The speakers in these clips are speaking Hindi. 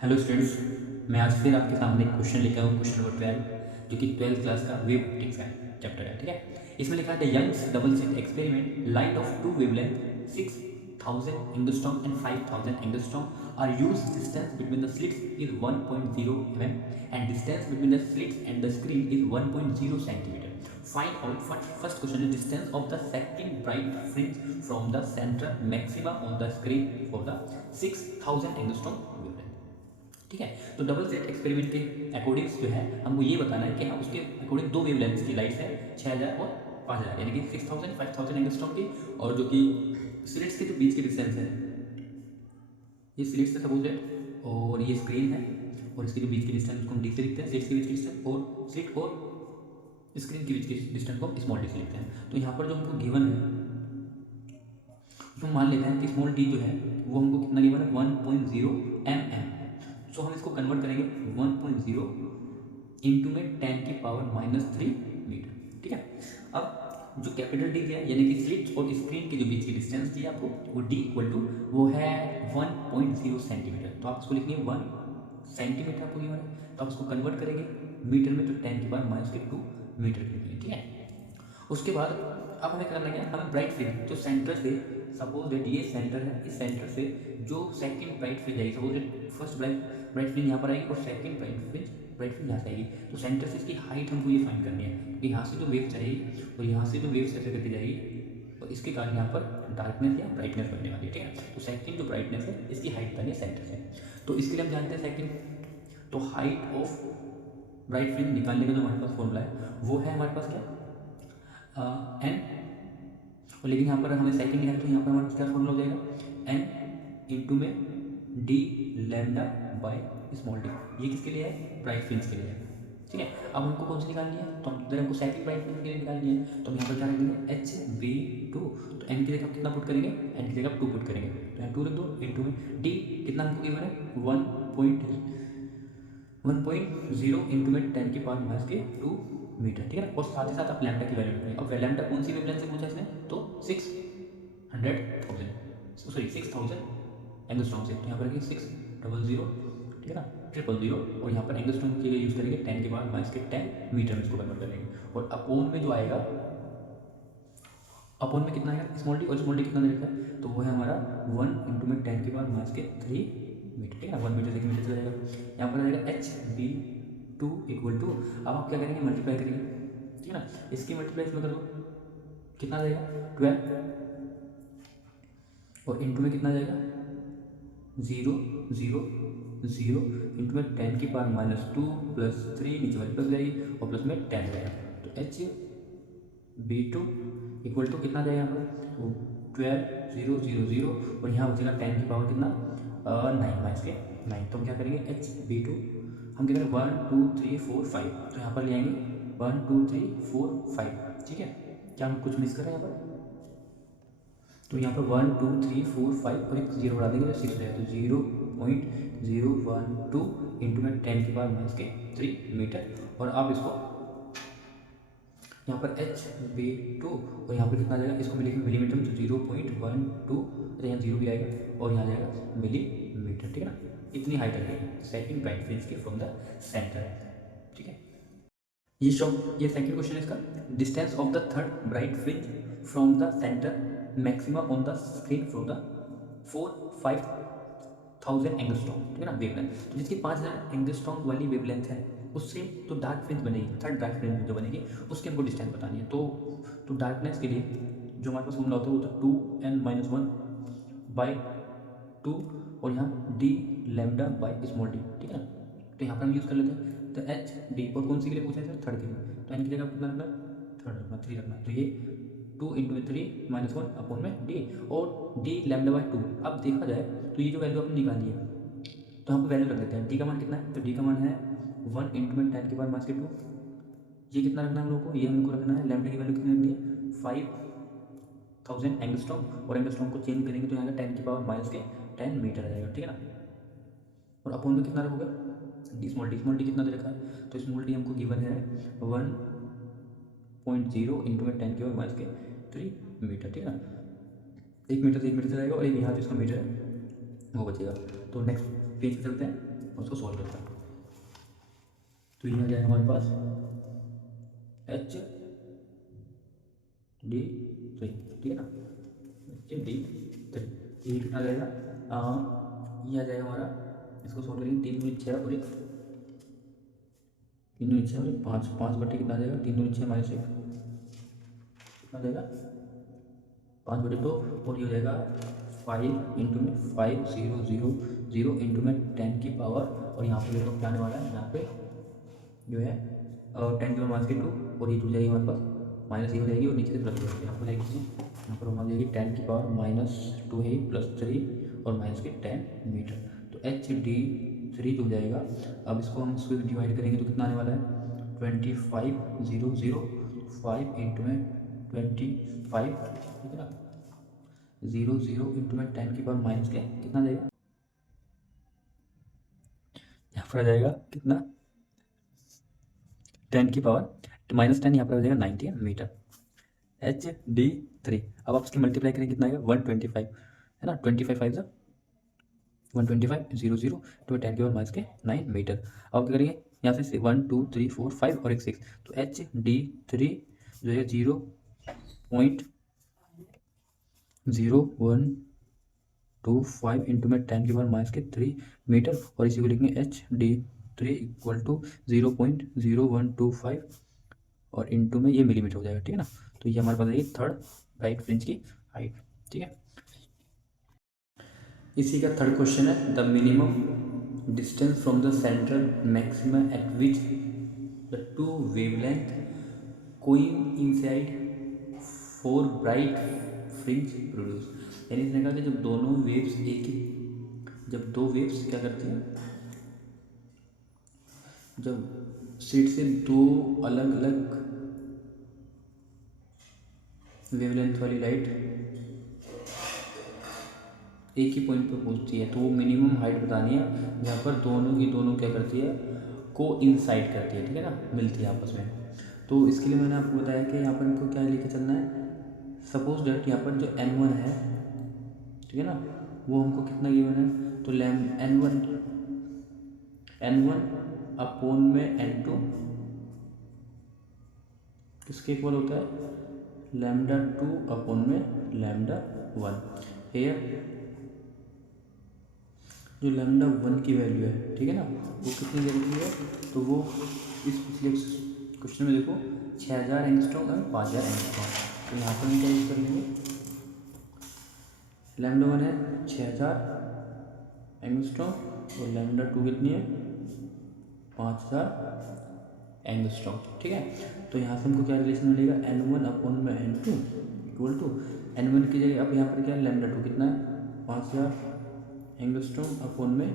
हेलो स्टूडेंट्स, मैं आज फिर आपके सामने एक क्वेश्चन लेकर आया हूँ। क्वेश्चन नंबर 12 जो कि 12th क्लास का वेव ऑप्टिक्स है चैप्टर है। ठीक है, इसमें लिखा है the Young's double slit experiment light of two wavelength 6000 angstrom and 5000 angstrom are use distance between the slits is 1.0 mm and distance between the slits and the screen is 1.0 centimetre. Find out first question is distance of the second bright fringe from the centre maxima on the screen for the 6000 angstrom wavelength. ठीक है, तो डबल स्लिट एक्सपेरिमेंट के अकॉर्डिंग जो है हमको ये बताना है कि हाँ उसके अकॉर्डिंग दो वेवलेंथ्स की लाइट्स है 6000 और 5000, यानी कि 6000 5000 एंगस्ट्रॉम की। और जो कि स्लिट्स के जो बीच की डिस्टेंस है, ये स्लिट्स है सपोज दैट, और ये स्क्रीन है, और इसके जो बीच की डिस्टेंस उसको हम डी से लिखते हैं, स्लिट्स के बीच की डिस्टेंस, और स्लिट और स्क्रीन के बीच की डिस्टेंस को हम स्मॉल डी से लिखते हैं। तो यहाँ पर जो हमको गिवन है उसमें मान लेते हैं कि स्मॉल डी जो है वो हमको कितना गिवन है 1.0 mm। सो हम इसको कन्वर्ट करेंगे 1.0 इंटू में 10 की पावर -3 मीटर। ठीक है, अब जो कैपिटल डी है यानी कि स्लिट और स्क्रीन के जो बीच की डिस्टेंस दी है आपको वो डी इक्वल टू वो है 1.0 सेंटीमीटर। तो आप इसको लिखेंगे 1 सेंटीमीटर आपको गिवन है, तो आप इसको कन्वर्ट करेंगे मीटर में, तो 10 की पावर -2 मीटर लिखेंगे। ठीक है, उसके बाद अब हमें करना क्या, हमें ब्राइट फ्रिंज जो सेंटर से, सपोज दैट ये सेंटर है, इस सेंटर से जो सेकंड ब्राइट फ्रिंज आएगी, suppose that first bright fringe यहाँ पर आएगी और सेकंड ब्राइट फ्रिंज यहाँ से आएगी, तो सेंटर से इसकी हाइट हमको ये फाइंड करनी है, क्योंकि यहाँ से जो वेव जाएगी और यहाँ से जो वेव ऐसे करके जाएगी और इसके कारण यहाँ पर डार्कनेस या ब्राइटनेस बनने वाली है। ठीक है, तो सेकंड जो ब्राइटनेस है इसकी हाइट बतानी है सेंटर से। तो इसके लिए हम जानते हैं सेकंड, तो हाइट ऑफ ब्राइट फ्रिंज निकालने का जो हमारे पास फॉर्मूला है वो है हमारे पास क्या, एन, और लेकिन यहाँ पर हमें सेकंड लिखा है तो यहाँ पर हमारे पास क्या फॉर्मूला हो जाएगा, एन इंटू में D lambda by small D. ये किसके लिए है, ब्राइट फ्रिंज के लिए है। ठीक है, अब हमको कौन सी निकालनी है, तो अगर हमको सेकंड ब्राइट फ्रिंज के लिए निकालनी है तो हम यहाँ पर क्या रखेंगे एच बी टू, तो एन की जगह आप कितना पुट करेंगे, एन की जगह आप 2 पुट करेंगे, तो यहाँ 2 रख दो इंटू में डी कितना हमको गिवन है 1.0 इंटू में 10 की पावर -2 मीटर। ठीक है ना, और साथ ही साथ आप लैम्डा की वैल्यू रखेंगे। अब लैम्डा कौन सी वेवलेंथ से पूछा इसने, तो 6000 एंगस्ट्रॉम से, तो यहाँ पर रखिए 600, ठीक है ना, 000, और यहाँ पर एंगस्ट्रॉम के लिए यूज़ करेंगे 10 के बाद -10 मीटर में इसको कन्वर्ट करेंगे। और अपोन में जो आएगा, अपोन में कितना आएगा स्मॉल डी, और स्मॉल डी कितना दे रखा है, तो वो है हमारा 1 इंटू में 10 के बाद -3 मीटर। ठीक है ना, 1 मीटर से 1 मीटर से जाएगा, यहाँ पर आएगा H B two equal to, अब आप क्या करेंगे मल्टीप्लाई करेंगे। ठीक है ना, इसकी मल्टीप्लाई इसमें कर दो, कितना जाएगा 12, और इंटू में कितना जाएगा 0 0 0 इंटू में 10 की पावर -2 प्लस 3, नीचे वाली प्लस जाएगी और प्लस में 10 जाएगा, तो H B two equal to कितना जाएगा यहाँ पर, तो 12 0 0 0, और यहाँ बचेगा 10 की पावर कितना 9 तो हम क्या करेंगे एच बी टू हम क्या करेंगे 1 2 3 4 5, तो यहाँ पर ले आएंगे 1 2 3 4 5। ठीक है, क्या हम कुछ मिस कर रहे हैं यहाँ पर, तो यहाँ पर 1 2 3 4 5 और एक जीरो बढ़ा देंगे तो 6 हो जाएगा, तो 0.012 इंटू में 10 की पावर -3 मीटर। और आप इसको यहाँ पर एच बी टू और यहाँ पर कितना आ जाएगा, इसको मिलेगा मिलीमीटर में, तो 0.12, यहाँ जीरो भी आएगा और यहाँ जाएगा मिलीमीटर। ठीक है ना, इतनी हाइट आएगी सेकंड ब्राइट फ्रिंज की फ्रॉम द सेंटर। ठीक है, ये सेकंड क्वेश्चन है इसका, distance of the third bright fringe from the centre maxima on the screen from the 5000 angstrom. ठीक है ना, वेवलेंथ, तो जिसकी 5000 एंगस्ट्रॉम वाली वेवलेंथ है उससे तो डार्क फ्रिंज बनेगी, थर्ड डार्क फ्रिंज जो बनेगी उसकी हमको डिस्टेंस बतानी है। तो डार्कनेस के लिए जो हमारे पास फॉर्मूला होता है वो तो 2n-1/2, और यहाँ D lambda by small D. ठीक है ना, तो यहाँ पर हम यूज़ कर लेते हैं, तो एच डी, और कौन सी के लिए पूछा है सर, थर्ड के लिए, तो एन की जगह कितना रखना, थर्ड रखना, 3 रखना, तो ये 2 इंटू में 3 -1 अपॉन में डी, और डी लैम्डा बाई 2। अब देखा जाए तो ये जो वैल्यू आपने निकाली है तो हम वैल्यू रख देते हैं, डी का मान कितना है, तो डी का मान है 1 इंटू में 10 की पावर -2, ये कितना रखना है हम लोग को, ये हमको रखना है लैम्डा की वैल्यू कितनी रखनी है 5000 एंगस्ट्रॉम, और एंगस्ट्रॉम को चेंज करेंगे तो यहाँ 10 की पावर -10 मीटर आ जाएगा। ठीक है ना, और अपॉन में कितना रखोगे डी डी कितना दे रखा है, तो स्मॉल डी हमको गिवन है 1.0 इंटू में 10 की पावर -3 मीटर। ठीक है ना, 1 मीटर से 1 मीटर से जाएगा, और एक यहाँ जो इसका मीटर है वो बचेगा। तो नेक्स्ट पेज पे चलते हैं, उसको सॉल्व करता हूँ। तो ये आ जाएगा हमारे पास एच डी 3, ठीक है ना, एच डी 3। ये कितना आ जाएगा, ये आ जाएगा हमारा, इसको सॉल्व करेंगे 3 दूनी 6 और 1 3 दूनी 6 और 1 5, 5 बटे कितना आ जाएगा 3 दूनी 6 माइनस 1 कितना आ जाएगा 5 बटे 2, और ये हो जाएगा 5 इंटू में 5 0 0 0 इंटू में 10 की पावर, और यहाँ पे देखो क्या आने वाला है, यहाँ पे जो है 10 की पावर माइनस के 2, और ये जुड़ जाएगी हमारे पास माइनस ये हो जाएगी और नीचे से प्लस हो जाएगी, यहाँ पर जाएगी चीज़, यहाँ पर हमारी जाएगी 10 की पावर माइनस 2 है प्लस 3 और माइनस के 10 मीटर। तो एच डी 3 जुड़ जाएगा। अब इसको हम इसको डिवाइड करेंगे तो कितना आने वाला है 25 0 0 5 इंटू में 25, ठीक है ना, 0 0 इंटू में 10 की पावर माइनस के कितना जाएगा, यहाँ पर आ जाएगा कितना 10 की पावर माइनस 10, यहाँ पर आ जाएगा 90 मीटर। एच डी 3, अब आप इसकी मल्टीप्लाई करेंगे कितना आएगा 125, है ना, 25 5 125 0 0 तो 10 की पावर माइनस के 9 मीटर। अब क्या करेंगे यहाँ से 1 2 3 4 5 और एक 6, तो एच डी 3 जो है 0.0125 इंटू में 10 की पावर माइनस के 3 मीटर, और इसी को लिखेंगे एच डी 3 इक्वल टू 0.0125 और इंटू में ये मिलीमीटर हो जाएगा, ठीक है ना। तो ये हमारे पास है थर्ड राइट फ्रिंज की हाइट, ठीक है। इसी का थर्ड क्वेश्चन है the minimum distance from the central maximum eight which the two wavelength coincide for bright fringe produce, यानी इसने कहा कि जब दोनों वेव्स एक ही, जब दो वेव्स क्या करती हैं, जब शीट से दो अलग अलग वेवलेंथ वाली लाइट एक ही पॉइंट पे पहुंचती है, तो वो मिनिमम हाइट बतानी है जहाँ पर दोनों की दोनों क्या करती है को इंसाइड करती है, ठीक है ना, मिलती है आपस में। तो इसके लिए मैंने आपको बताया कि यहाँ पर इनको क्या लेके चलना है, सपोज डेट यहाँ पर जो n1 है, ठीक है ना, वो हमको कितना गिवन है, तो n1 अपॉन में n2 किसके इक्वल होता है, λ2 अपॉन में λ1। हेयर जो λ1 की वैल्यू है, ठीक है ना, वो कितनी दे रखी है, तो वो इस पिछले क्वेश्चन में देखो 6000 एंगस्ट्रॉम और 5000 एंगस्ट्रॉम, तो यहाँ पर हम क्या यूज कर लेंगे, λ1 है 6000 एंगस्ट्रॉम और λ2 कितनी है 5000 एंगस्ट्रॉम, ठीक है। तो यहाँ से हमको क्या रिलेशन मिलेगा, n1 अपॉन में n2 इक्वल टू n1 की जगह अब यहाँ पर क्या है λ2 कितना है 5000 एंगस्ट्रॉम अपॉन में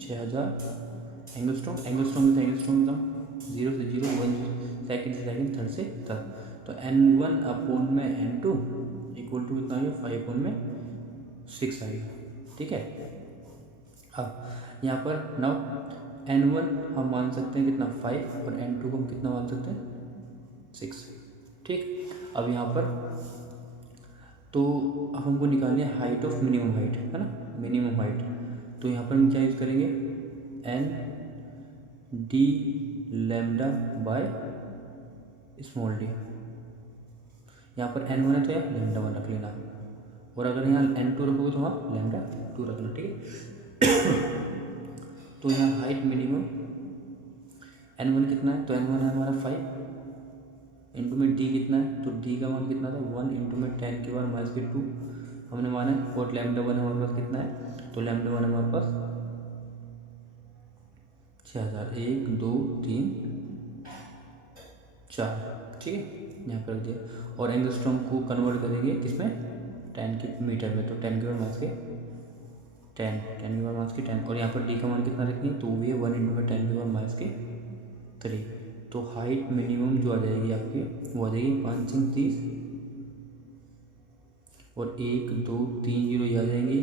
6000 एंगस्ट्रॉम, एंगस्ट्रॉम में एंगस्ट्रॉम का 0 से 0 1 सेकेंड से सेकेंड थर्ड से थर्ड, तो n1 अपॉन में n2 इक्वल टू कितना आएगा 5 अपॉन में 6 आएगा, ठीक है। अब यहाँ पर नाउ n1 हम मान सकते हैं कितना 5 और n2 को हम कितना मान सकते हैं 6, ठीक। अब यहाँ पर तो अब हमको निकालनी है हाइट ऑफ मिनिमम हाइट, है ना, मिनिमम हाइट। तो यहाँ पर हम क्या यूज़ करेंगे n D lambda by small D, यहाँ पर n1 है तो यहाँ λ1 रख लेना, और अगर यहाँ n2 रखोगे तो वहाँ λ2 रखना, ठीक है। तो यहाँ हाइट मिनिमम n1 कितना है, तो n1 है हमारा 5 इंटू में d कितना है, तो d का मान कितना था 1 इंटू में 10 की पावर माइनस के 2 हमने माना है, और λ1 हमारे पास कितना है, तो λ1 हमारे पास 6000 1 2 3 4, ठीक है, यहाँ पर रख दिया। और एंगस्ट्रॉम को कन्वर्ट करेंगे किसमें 10 की मीटर में, तो 10 की पावर माइनस के 10 10 की पावर माइनस के 10, और यहाँ पर डी का मान कितना रखेंगे, तो वो भी है 1 इंटू में 10 की पावर माइनस के 3। तो हाइट मिनिमम जो आ जाएगी आपकी वो आ जाएगी 5 इंच 30 और 1 2 3 जीरो ये आ जाएंगी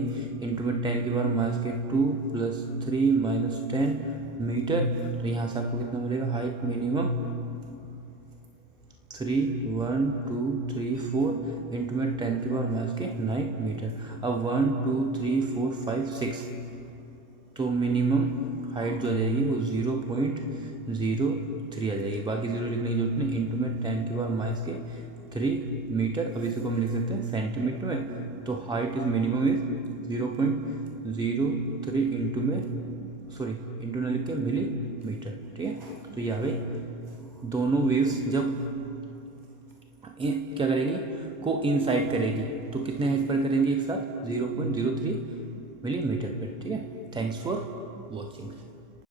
इंटू में 10 की पावर माइनस के 2 प्लस 3 माइनस 10 मीटर। तो यहाँ से आपको कितना मिलेगा हाइट मिनिमम 3 1 2 3 4 इंटू में 10 की पावर माइनस के 9 मीटर। अब 1 2 3 4 5 6 तो मिनिमम हाइट जो आ जाएगी वो 0.03 आ जाएगी, बाकी जीरो लिखने की जरूरत नहीं। इंटू में 10⁻³ मीटर। अब इसी को हम लिख सकते हैं सेंटीमीटर में। तो height is minimum is 0.03 into में इंटू ना लिख के मिलीमीटर, ठीक है। तो यहाँ पे दोनों वेव्स जब क्या करेगी, को इनसाइड करेगी, तो कितने हेज पर करेंगे एक साथ, 0.03 मिलीमीटर पर, ठीक है। Thanks for watching.